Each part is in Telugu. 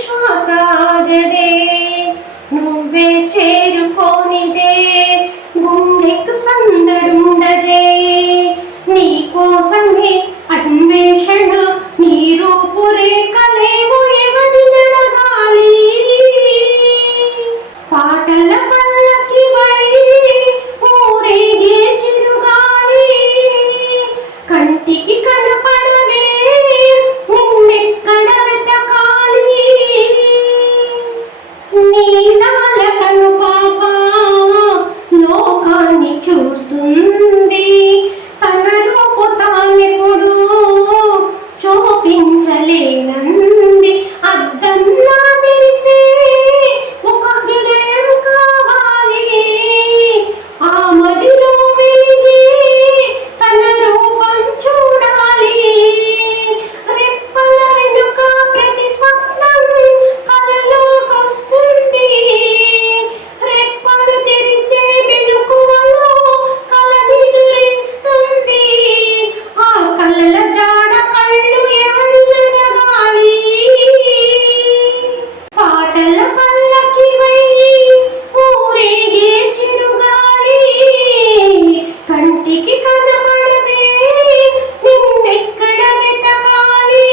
శ్వాస ఆగదే, నువ్వే చేరుకోనిదే గుండెకు సందడుండదే. నీ కోసమే అన్వేషణ, నీ రూపురేఖలేవు ఎవరినడగాలి. పాటల పల్లకివై ఊరేగే చిరుగాలి, కంటికి కనపడవే నిన్నెక్కడ వెతకాలి. నీలాల కనుపాప లోకాన్ని చూస్తుంది, తన రూపు తానెప్పుడు చూపించలేనంది. అద్దంలా మెరిసే ఒక హృదయం కావాలి, ఆ మదిలో వెలిగే తన రూపం చూడాలి. రెప్పల వెనుక ప్రతి స్వప్నం కలలోకొస్తుంది, రెప్పలు తెరిచే వెలుగువలో కలనిదురిస్తుంది. ఆ కలల జాడ కళ్ళు ఎవరినడగాలి. పాటల పల్లకివై ఊరేగే చిరుగాలి, కంటికి కనపడవే నిన్నెక్కడ వెతకాలి.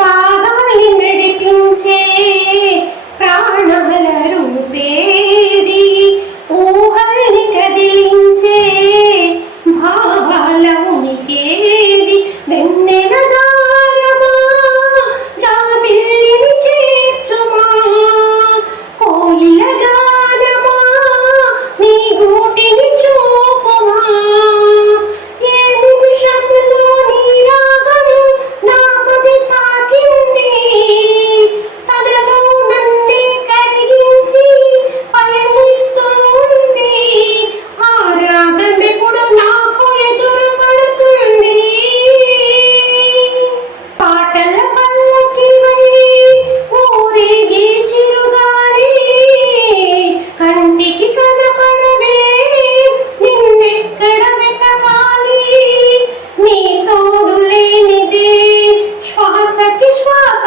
పాదాన్ని నడిపించే ప్రాణాల రూపేది, ఊహల్ని కదిలించే భావాల ఉనికేది. వెన్నెల దారమా జాబిల్లిని చేర్చుమా, కోయిల గానమా నీ గూటిని చూపుమా. ఏ నిమిషంలో నీ రాగం నా మది తాకింది, తనలో నన్నే కరిగించి పయనిస్తుంది. ఆ రాగమెప్పుడు నాకు ఎదురు పడుతుంది. పాటల పల్లకివై ఊరేగే చిరుగాలి, కంటికి కనపడవే నిన్నెక్కడ వెతకాలి. నీ తోడు లేనిదే శ్వాసకి శ్వాస